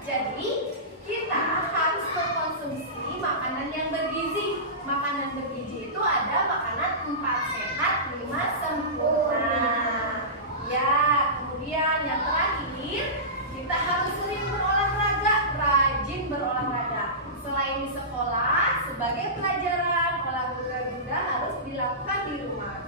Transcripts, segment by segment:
Jadi kita harus mengkonsumsi makanan yang bergizi. Makanan bergizi itu ada makanan 4 sehat, 5 sempurna. Ya, kemudian yang terakhir, kita harus sering berolahraga, rajin berolahraga. Selain di sekolah, sebagai pelajaran, olahraga juga harus dilakukan di rumah.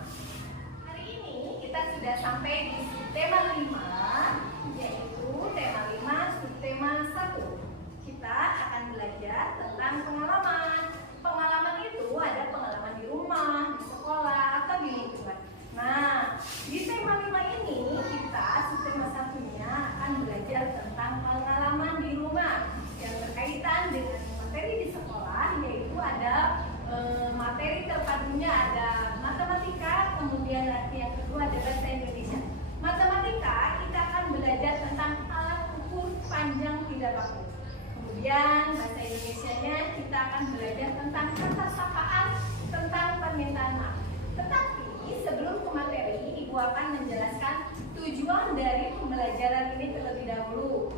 Hari ini kita sudah sampai di tema 5, yaitu tema 5, subtema 1. Kita akan belajar tentang pengalaman. Pengalaman itu ada pengalaman di rumah, di sekolah, atau di lingkungan. Nah, di tema 5 ini kita subtema 1-nya akan belajar tentang pengalaman di rumah yang berkaitan dengan materi di sekolah, yaitu ada materi terpadunya ada matematika, kemudian yang kedua ada bahasa Indonesia. Matematika kita akan belajar tentang alat ukur panjang tidak baku. Kemudian bahasa Indonesianya kita akan belajar tentang kata sapaan, tentang permintaan maaf. Tetapi sebelum ke materi, Ibu akan menjelaskan tujuan dari pembelajaran ini terlebih dahulu.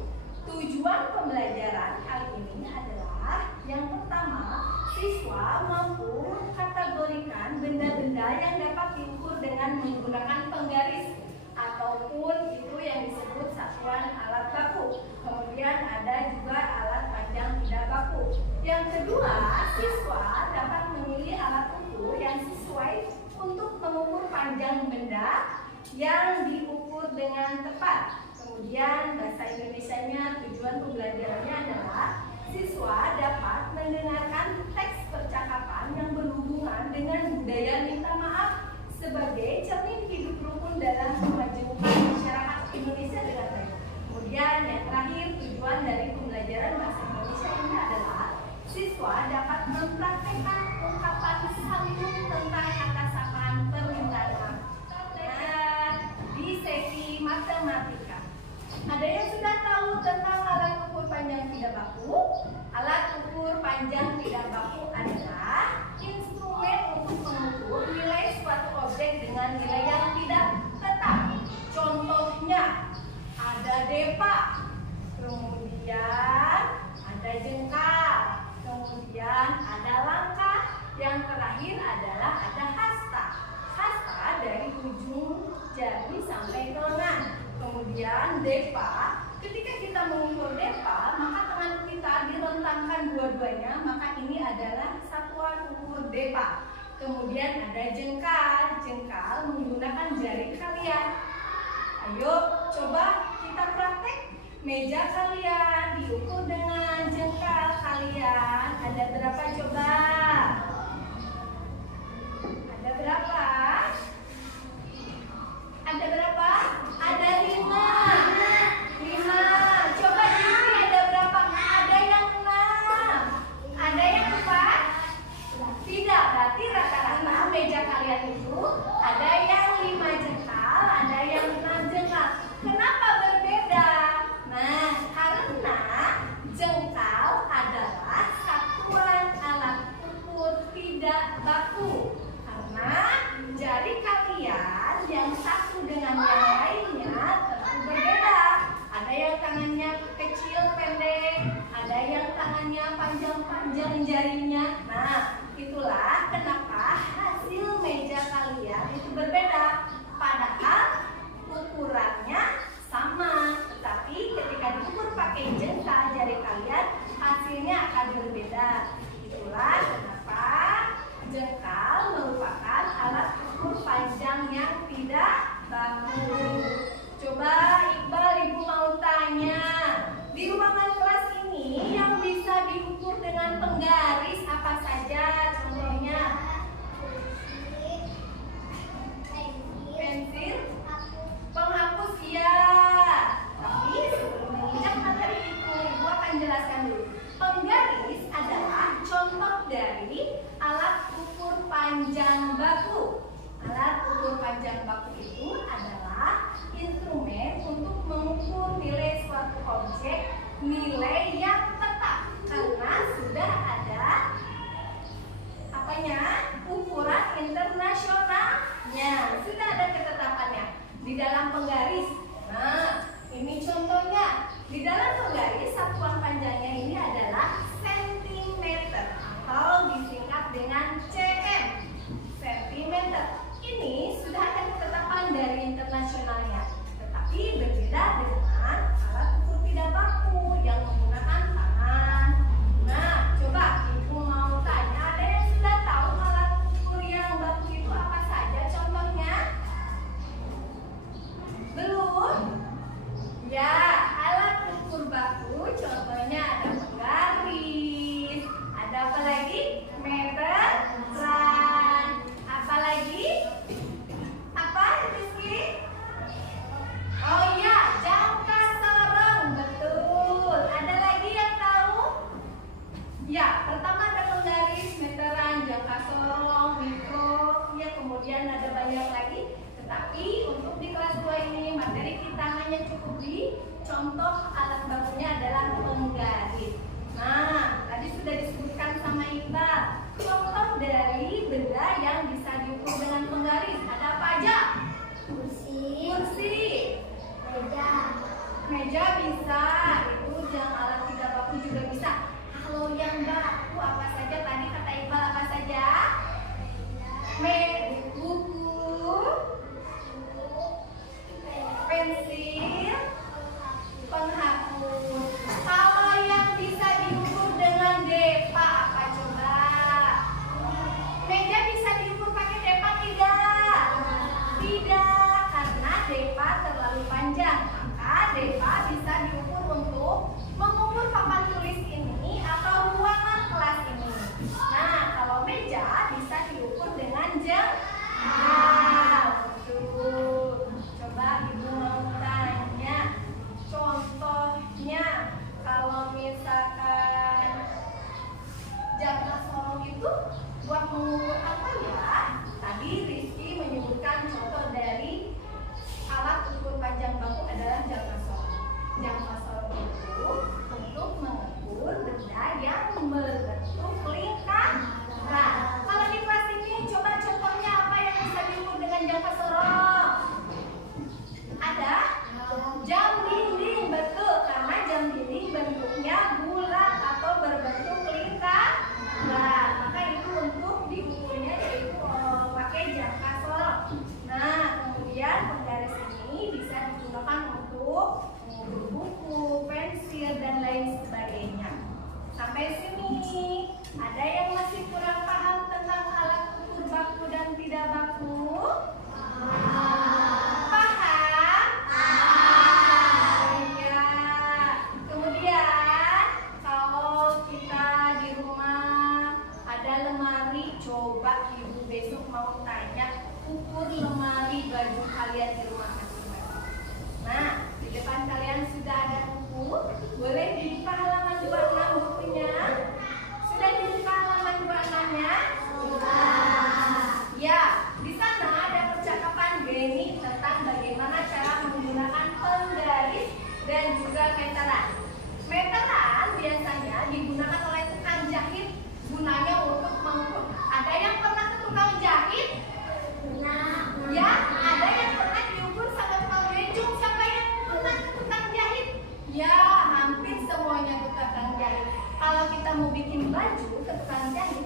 Tujuan pembelajaran kali ini adalah yang pertama, siswa mampu mengkategorikan benda-benda yang dapat diukur dengan menggunakan penggaris ataupun itu yang disebut satuan alat baku. Kemudian ada juga alat panjang tidak baku. Yang kedua, siswa dapat memilih alat ukur yang sesuai untuk mengukur panjang benda yang diukur dengan tepat. Kemudian bahasa Indonesianya tujuan pembelajarannya adalah siswa dapat mendengarkan teks percakapan yang berhubungan dengan budaya minta maaf sebagai cermin hidup rukun dalam kemajuan masyarakat Indonesia dengan baik. Kemudian yang terakhir, tujuan dari pembelajaran bahasa Indonesia ini adalah siswa dapat mempraktekkan ungkapan sambung tentang kata sapaan permintaan maaf. Belajar di sesi matematika. Ada yang sudah tahu tentang alat ukur panjang tidak baku? Alat ukur panjang tidak baku adalah instrumen untuk mengukur nilai suatu objek dengan nilai yang tidak tetap. Contohnya ada depa, kemudian ada jengkal, kemudian ada langkah, yang terakhir adalah ada hasta. Hasta dari ujung jari sampai ke lengan. Kemudian depa, ketika kita mengukur depa, maka tangan kita direntangkan dua-duanya, maka ini adalah satuan ukur depa. Kemudian ada jengkal, jengkal menggunakan jari kalian. Ayo coba kita praktek. Meja kalian diukur dengan jengkal kalian. Ada berapa coba? Ada berapa? Ada berapa? Ada 5. 5. Coba di sini ada berapa? Ada yang 6. Ada yang 4? Tidak, berarti rata-rata meja kalian itu ada yang 5 jengkal, ada yang 6 jengkal. Kenapa berbeda? Nah, karena jengkal adalah satuan alat ukur tidak baku. Karena jari kalian yang satu dengan yang lainnya tentu berbeda. Ada yang tangannya kecil pendek, ada yang tangannya panjang-panjang jarinya. Nah, itulah kenapa hasil meja kalian itu berbeda. Padahal ukurannya sama, tetapi ketika diukur pakai jengkal jari kalian hasilnya akan berbeda. Itulah kenapa jengkal merupakan alat ukur panjang yang tidak baku. Coba Iqbal, Ibu mau tanya, di ruangan kelas ini yang bisa diukur dengan penggaris apa saja contohnya? Pensil, penghapus ya. Tapi sebelum menginjak materi itu, Ibu akan jelaskan dulu. Penggaris adalah contoh dari alat ukur panjang baku. Alat ukur panjang baku itu adalah instrumen untuk mengukur nilai suatu objek, nilai yang tetap karena sudah ada apanya? Ukuran internasionalnya. Sudah ada ketetapannya di dalam penggaris. Nah, ini contohnya. Di dalam penggaris satuan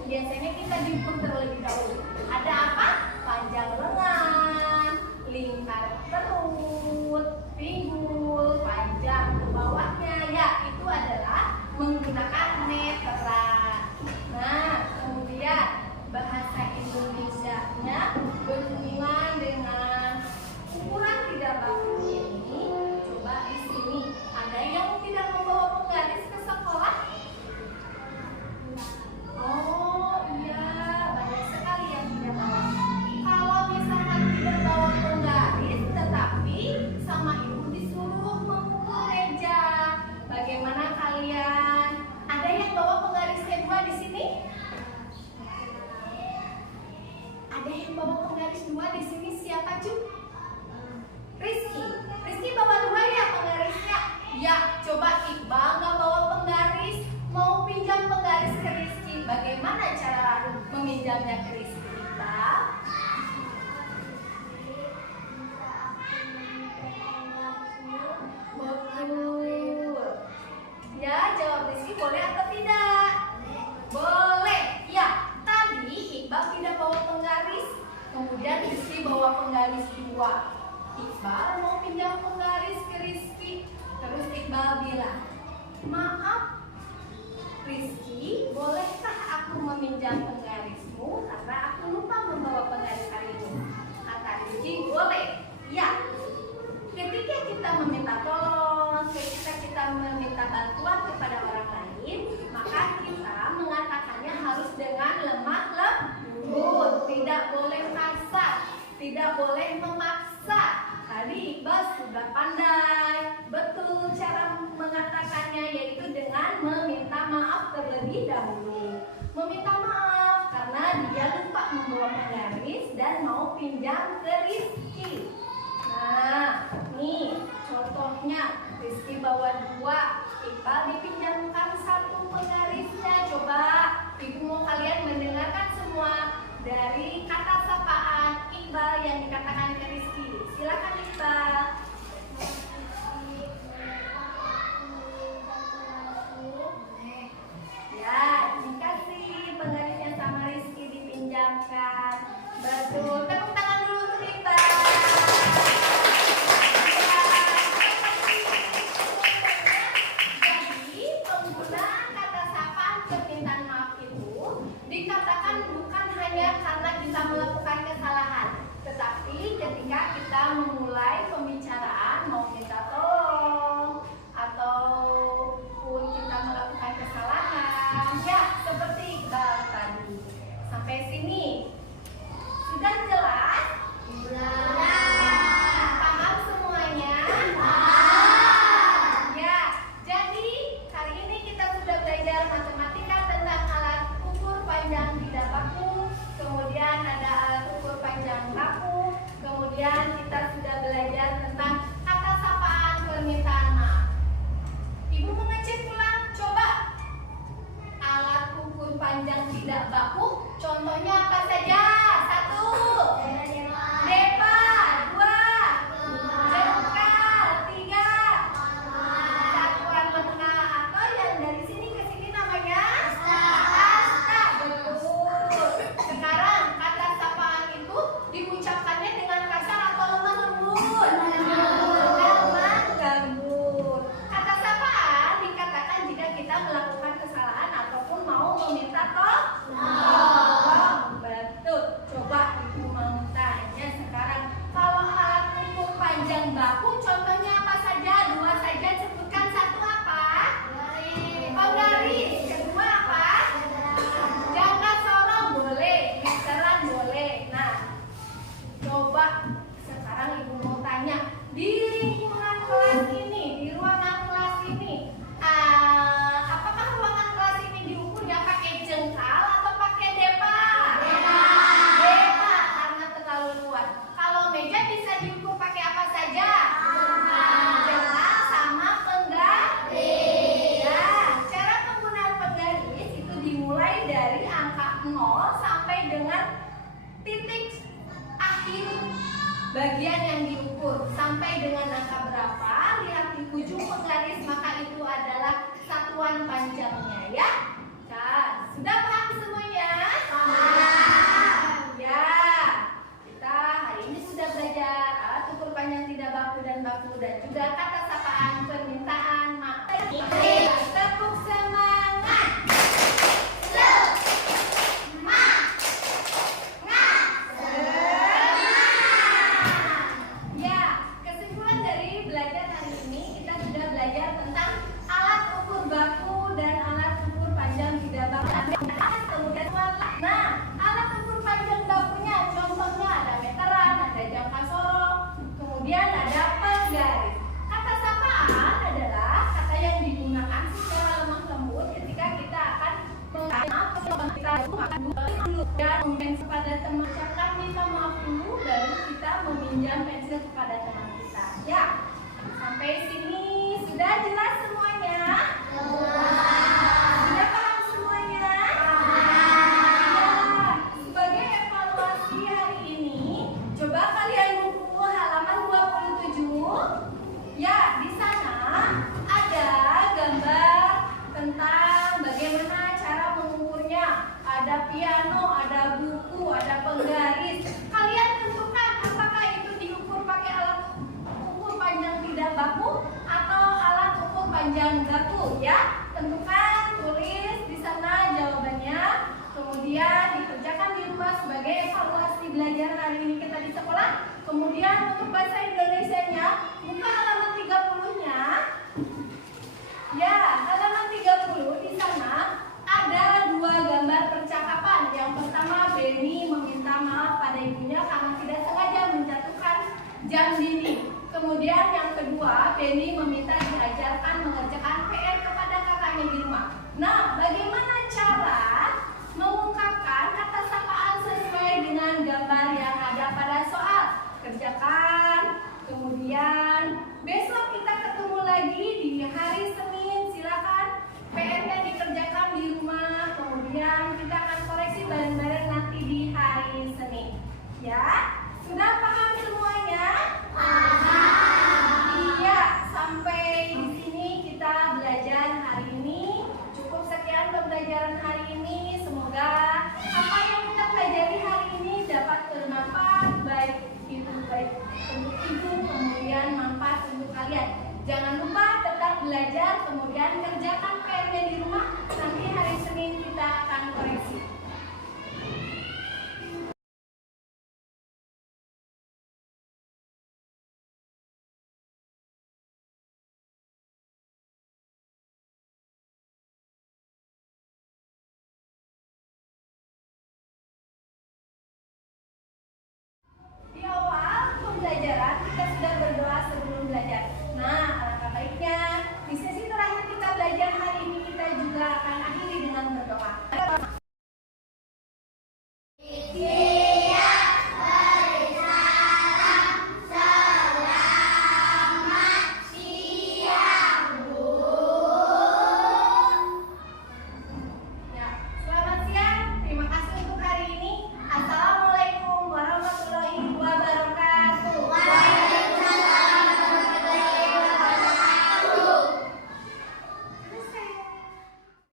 biasanya kita diukur terlebih dahulu. Ada apa? Panjang lengan, lingkar perut, pinggul, panjang ke bawahnya. Ya, itu adalah menggunakan meteran. Nah, kemudian bahasa Indonesianya berhubungan dengan ukuran tidak baku ini. Coba di sini ada yang tidak membawa penggaris ke sekolah? Oh iya, banyak sekali yang tidak bawa. Kalau misalkan tidak bawa penggaris, tetapi sama ibu disuruh mengukur meja, bagaimana kalian? Ada yang bawa penggaris kedua di sini? Ada yang bawa penggaris dua di sini? Siapa, Cu? Rizky. Rizky bawa dua ya penggarisnya? Ya, coba Iqbal nggak bawa penggaris, mau pinjam penggaris ke Rizky. Bagaimana cara meminjamnya ke Rizky, Iqbal? Betul. Ya, jawab Rizky, boleh atau tidak? Boleh. Ya, tadi Iqbal tidak bawa penggaris, kemudian Rizky bawa penggaris dua. Iqbal mau pinjam penggaris ke Rizky. Terus Iqbal bilang, maaf Rizky, bolehkah aku meminjam penggarismu karena aku lupa membawa penggaris hari ini? Kata Rizky, boleh. Ya, ketika kita meminta tolong, ketika kita meminta bantuan kepada orang lain, maka kita mengatakannya harus dengan lemah lembut, tidak boleh kasar, tidak boleh memaksa. Tadi Iqbal sudah pandai, betul cara mengatakannya, yaitu dengan meminta maaf terlebih dahulu. Meminta maaf karena dia lupa membawa penggaris dan mau pinjam ke Rizky. Nah, nih contohnya, Rizky bawa dua, Iqbal dipinjamkan satu penggarisnya. Coba Ibu mau kalian mendengarkan semua dari kata sapaan Iqbal yang dikatakan ke Rizky. Silakan Iqbal. Ya, dikasih penggarisnya sama Rizky dipinjamkan. Betul. Tepuk tangan dulu untuk Iqbal. Jadi penggunaan kata sapaan permintaan maaf itu dikatakan bukan hanya karena kita melakukan kesalahan, tetapi ketika kita memulai pembicaraan mau minta tolong ataupun kita melakukan kesalahan, ya seperti Iqbal tadi. Sampai sini sudah jelas? Paham semuanya? Ya, jadi hari ini kita sudah belajar matematika tentang alat ukur panjang tidak baku, kemudian ada alat ukur panjang baku, kemudian kita sudah belajar tentang kata sapaan permintaan maaf. Ibu mengecek ulang, coba alat ukur panjang tidak baku, contohnya apa saja? Satu, depa, dua, jengkal, tiga, satuan lengkap, atau yang dari sini ke sini namanya asta. Betul. Sekarang kata sapaan itu diucapkannya dengan kasar atau lemah lembut? Lemah lembut. Kata sapaan dikatakan jika kita melakukan kesalahan ataupun mau meminta tolong. Betul. Coba Ibu mau tanya sekarang, kalau alat ukur panjang baku contohnya apa saja? Dua saja, sebutkan. Satu apa? Penggaris. Kedua apa? Jangka sorong boleh, meteran boleh. Nah, coba sekarang Ibu mau tanya, di lingkungan kelas ini, di ruangan kelas ini, apakah ruangan kelas ini diukurnya pakai jengkal atau pakai depa? Depa, karena terlalu luas. Kalau meja bisa diukur pakai apa saja? Jengkal sama penggaris. Ya, cara penggunaan penggaris itu dimulai dari angka 0 sampai dengan titik akhir bagian yang diukur. Sampai dengan angka berapa, lihat di ujung penggaris, maka itu adalah satuan panjangnya ya. Nah, sudah paham semuanya? yang baku ya. Tentukan, tulis di sana jawabannya. Kemudian dikerjakan di rumah sebagai evaluasi belajar hari ini kita di sekolah. Kemudian untuk bahasa Indonesianya, buka halaman 30-nya. Ya, halaman 30 di sana ada dua gambar percakapan. Yang pertama, Benny meminta maaf pada ibunya karena tidak sengaja menjatuhkan jam dinding. Kemudian yang kedua, Benny meminta diajarkan mengerjakan PR kepada kakaknya di rumah. Nah, bagaimana